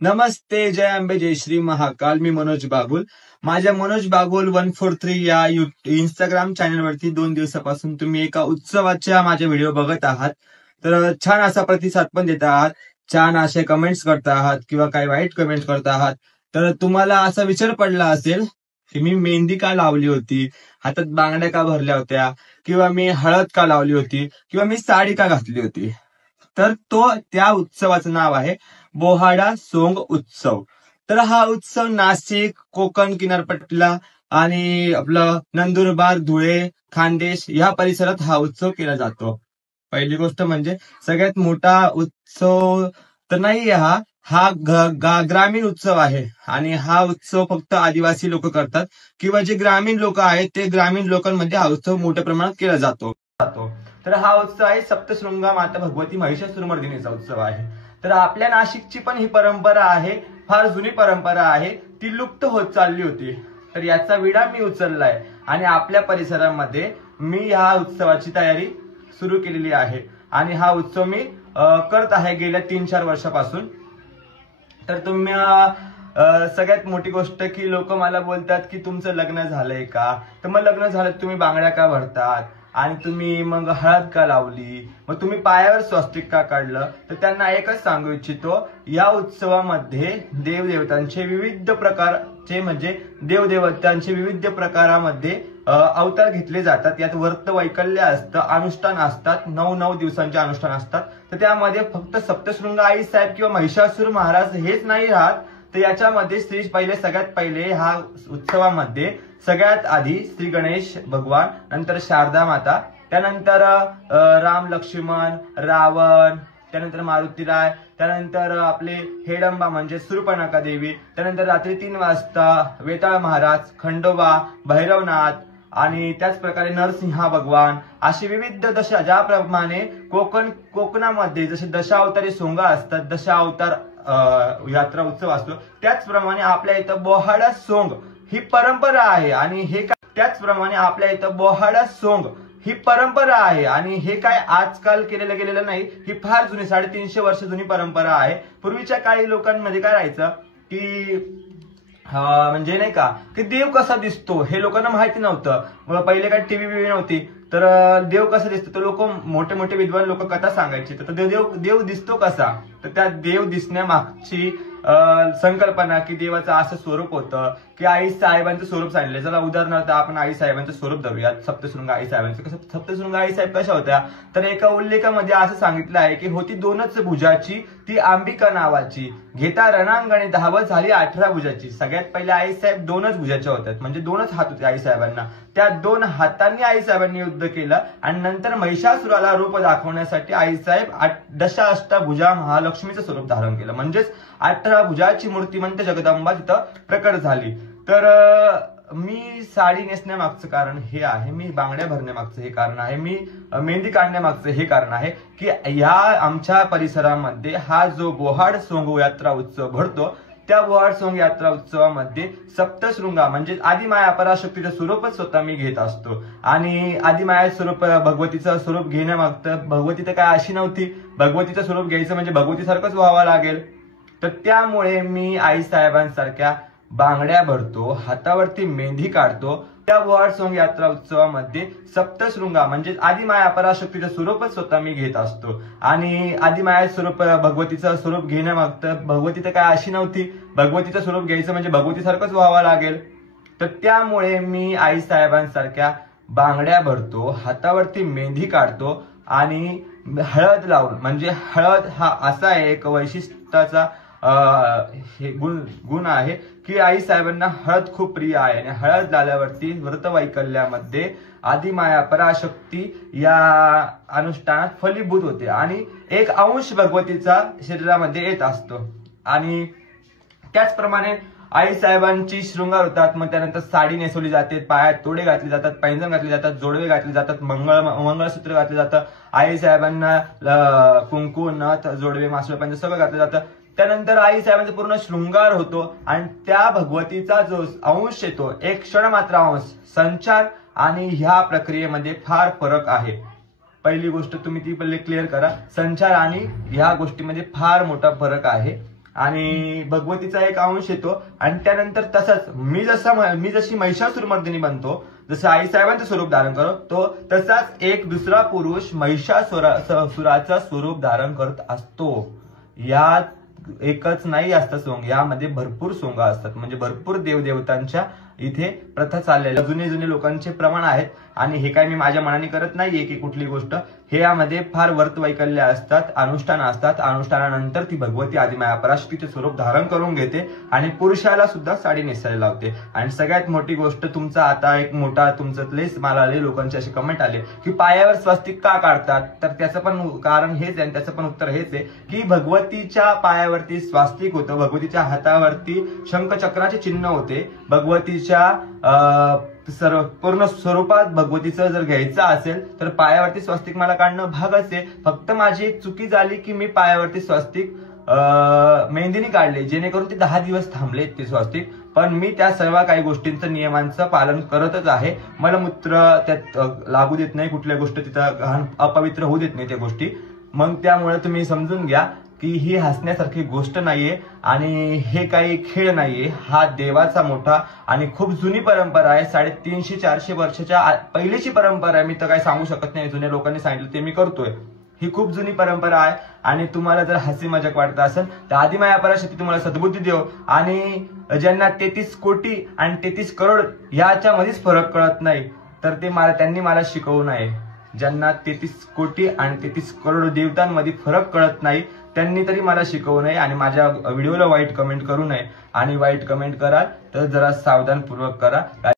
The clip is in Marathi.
नमस्ते, जय अंबे, जय श्री महाकाल. मी मनोज बागुल. माझ्या मनोज बागुल 143 या इंस्टाग्राम चॅनलवरती 2 दिवसापासून तुम्ही एका उत्सवाच्या माझे व्हिडिओ बघत आहात. तर छान असा प्रतिसाद पण देत आहात, छान असे कमेंट्स करता आहात किंवा काही वाईट कमेंट्स करता आहात. तर तुम्हाला असा विचार पडला असेल की मी मेहंदी का लावली होती, हातात बांगड्या का भरल्या होत्या, किंवा मी हळद का लावली होती, किंवा मी साडी का घातली होती. तर त्या उत्सवाचं नाव आहे बोहाडा सोंग उत्सव. तर हा उत्सव नाशिक, कोकण किनारपट्टीला आणि आपलं नंदुरबार, धुळे, खानदेश या परिसरात हा उत्सव केला जातो. पहिली गोष्ट म्हणजे सगळ्यात मोठा उत्सव तर नाही हा हा ग्रामीण उत्सव आहे. आणि हा उत्सव फक्त आदिवासी लोक करतात, किंवा जे ग्रामीण लोक आहेत ते ग्रामीण लोकांमध्ये हा उत्सव मोठ्या प्रमाणात केला जातो. तर हा उत्सव आहे सप्तशृंगा माता भगवती महिषासुरमर्दिनीचा उत्सव आहे. तर आपल्या नाशिकची पण ही परंपरा आहे, फार जुनी परंपरा आहे, ती लुप्त होत चालली होती. तर याचा विडा मी उचललाय आणि आपल्या परिसरामध्ये मी या उत्सवाची तयारी सुरू केलेली आहे. आणि हा उत्सव मी करत आहे गेल्या 3-4 वर्षापासून. तर तुम्ही सगळ्यात मोठी गोष्ट की लोक मला बोलतात की तुमचं लग्न झालंय का. तर मग लग्न झालं तुम्ही बांगड्या का भरतात, आणि तुम्ही मग हळद का लावली, मग तुम्ही पायावर स्वस्तिक का काढलं. तर त्यांना एकच सांगू इच्छितो, या उत्सवामध्ये देवदेवतांचे विविध प्रकारचे म्हणजे देवदेवतांचे विविध प्रकारामध्ये अवतार घेतले जातात. यात व्रत वैकल्य असतं, अनुष्ठान असतात, 9 दिवसांचे अनुष्ठान असतात. तर त्यामध्ये फक्त सप्तशृंग आई साहेब किंवा महिषासुर महाराज हेच नाही राहत. तर याच्यामध्ये सगळ्यात पहिले हा उत्सवामध्ये सगळ्यात आधी श्री गणेश भगवान, नंतर शारदा माता, त्यानंतर राम लक्ष्मण, रावण, त्यानंतर मारुतीराय, त्यानंतर आपले हेडंबा म्हणजे सुरपणखा देवी, त्यानंतर रात्री 3 वाजता वेताळ महाराज, खंडोबा, भैरवनाथ, आणि त्याच प्रकारे नरसिंहा भगवान, अशी विविध ज्याप्रमाणे कोकणामध्ये जसे दशावतारी सोंगा असतात, दशावतार यात्रा उत्सव असतो, त्याचप्रमाणे आपल्या इथं बोहाडा सोंग ही परंपरा आहे. आणि त्याचप्रमाणे आपल्या इथं बोहाडा सोंग ही परंपरा आहे. आणि हे काय आजकाल केलेलं गेलेलं नाही, ही फार जुनी 350 वर्ष जुनी परंपरा आहे. पूर्वीच्या काही लोकांमध्ये काय राहायचं की म्हणजे नाही का की देव कसा दिसतो हे लोकांना माहिती नव्हतं. पहिले काय टीव्ही नव्हती, तर देव कसा दिसतो तर लोक मोठे मोठे विद्वान लोक कथा सांगायचे. तर देव दिसतो कसा, तर त्या देव दिसण्यामागची संकल्पना की देवाचं असं स्वरूप होतं की आई साहेबांचं स्वरूप सांगितलं. चला उदाहरणार्थ आपण आई साहेबांचं स्वरूप धरूयात, सप्तशृंग आई साहेबांचं. कसं सप्तशृंग आई साहेब कशा होत्या, तर एका उल्लेखामध्ये असं सांगितलं आहे की होती 2च भुजाची, ती अंबिका नावाची, घेता रणांगणी धावत झाली 18 भुजाची. सगळ्यात पहिले आई साहेब 2च भुजाच्या होत्या, म्हणजे 2च हात होते आई साहेबांना. त्या 2 हातांनी आई साहेबांनी युद्ध केलं. आणि नंतर महिषासुराला रूप दाखवण्यासाठी आई साहेब दशाअष्टभुजा महालक्ष्मीचं स्वरूप धारण केलं. म्हणजेच 18 भुजाची मूर्तिमंत जगदंबा तिथं प्रकट झाली. तर मी साडी नेसण्यामागचं कारण हे आहे, मी बांगड्या भरण्यामागचं हे कारण आहे, मी मेहंदी काढण्यामागचं हे कारण आहे की या आमच्या परिसरामध्ये हा जो बोहाड सोंग यात्रा उत्सव भरतो, त्या बोहाड सोंग यात्रा उत्सवामध्ये सप्तशृंगा म्हणजे आदिमाया पराशक्तीचं स्वरूपच स्वतः मी घेत असतो. आणि आदिमाया स्वरूप भगवतीचं स्वरूप घेण्यामागतं, भगवती तर काय अशी नव्हती, भगवतीचं स्वरूप घ्यायचं म्हणजे भगवतीसारखंच व्हावं लागेल. तर त्यामुळे मी आई साहेबांसारख्या बांगड्या भरतो, हातावरती मेहंदी काढतो. त्या बोहाड सोंग यात्रा उत्सवामध्ये सप्तशृंगा म्हणजे आदिमाया पराशक्तीचं स्वरूपच स्वतः मी घेत असतो. आणि आदिमाया स्वरूप भगवतीचं स्वरूप घेण्यामागतं, भगवती तर काय अशी नव्हती, भगवतीचं स्वरूप घ्यायचं म्हणजे भगवतीसारखंच व्हावं लागेल. तर त्यामुळे मी आई साहेबांसारख्या बांगड्या भरतो, हातावरती मेहंदी काढतो आणि हळद लावून, म्हणजे हळद हा असा एक वैशिष्ट्याचा हे गुण आहे की आई साहेबांना हळद खूप प्रिय आहे. आणि हळद लावल्यावरती व्रतवैकल्यामध्ये आदिमाया पराशक्ती या अनुष्ठानात फलीभूत होते आणि एक अंश भगवतीचा शरीरामध्ये येत असतो. आणि त्याचप्रमाणे आई साहेबांची शृंगार होतात, मग त्यानंतर साडी नेसवली जाते, पायात तोडे घातले जातात, पैंजण घातले जातात, जोडवे घातले जातात, मंगळसूत्र घातले जातं, आई साहेबांना कुंकू, नथ, जोडवे, मासळ, पैंजण सगळं घातलं जातं. त्यानंतर आई साहेबांचा पूर्ण शृंगार होतो. आणि त्या भगवतीचा जो अंश येतो, एक क्षण मात्र अंश, संचार आणि ह्या प्रक्रियेमध्ये फार फरक आहे. पहिली गोष्ट तुम्ही ती पहिले क्लिअर करा, संचार आणि ह्या गोष्टीमध्ये फार मोठा फरक आहे. आणि भगवतीचा एक अंश येतो. आणि त्यानंतर तसंच मी जशी महिषासुरमर्दिनी बनतो, जसं आईसाहेबांचं स्वरूप धारण करतो, तसाच एक दुसरा पुरुष महिषासुराचं स्वरूप धारण करत असतो. यात एकच नाही असतं सोंग, यामध्ये भरपूर सोंग असतात. म्हणजे भरपूर देवदेवतांच्या इथे प्रथा चाललेल्या जुने लोकांचे प्रमाण आहेत. आणि हे काय मी माझ्या मनाने करत नाहीये की कुठली गोष्ट, हे यामध्ये फार वर्त वैकल्य असतात, अनुष्ठान असतात. अनुष्ठानानंतर ती भगवती आदिमाया पराशक्तीचे स्वरूप धारण करून घेते आणि पुरुषाला सुद्धा साडी नेसायला लावते. आणि सगळ्यात मोठी गोष्ट, तुमचा आता एक मोठा मला लोकांचे असे कमेंट आले की पायावर स्वस्तिक का काढतात, तर त्याचं पण कारण हेच आहे आणि त्याचं पण उत्तर हेच आहे की भगवतीच्या पायावरती स्वास्तिक होतं, भगवतीच्या हातावरती शंखचक्राचे चिन्ह होते. भगवतीच्या पूर्ण स्वरूपात भगवतीचं जर घ्यायचं असेल तर पायावरती स्वस्तिक मला काढणं भागच आहे. फक्त माझी एक चुकी झाली की मी पायावरती स्वस्तिक मेहंदीने काढले, जेणेकरून ते 10 दिवस थांबले ते स्वस्तिक. पण मी त्या सर्व काही गोष्टींचं नियमांचं पालन करतच आहे. मला मूत्र त्यात लागू देत नाही, कुठल्या गोष्ट तिथं घाण अपवित्र होऊ देत नाही त्या गोष्टी. मग त्यामुळे तुम्ही समजून घ्या की ही हसण्यासारखी गोष्ट नाहीये आणि हे काही खेळ नाहीये. हा देवाचा मोठा आणि खूप जुनी परंपरा आहे. 350-400 वर्षाच्या पहिलीची परंपरा आहे. मी तर काही सांगू शकत नाही, जुन्या लोकांनी सांगितलं ते मी करतोय. ही खूप जुनी परंपरा आहे. आणि तुम्हाला जर हसी मजाक वाटत असेल तर आदिमाया पराशक्ती तुम्हाला सद्बुद्धी देव. आणि ज्यांना 33 कोटी आणि 33 करोड याच्या मध्येच फरक कळत नाही तर त्यांनी मला शिकवू नये. ज्यांना 33 कोटी आणि 33 करोड देवतांमध्ये फरक कळत नाही त्यांनी तरी मला शिकवू नये आणि माझ्या व्हिडिओला वाईट कमेंट करू नये. आणि वाईट कमेंट कराल तर जरा सावधानपूर्वक करा.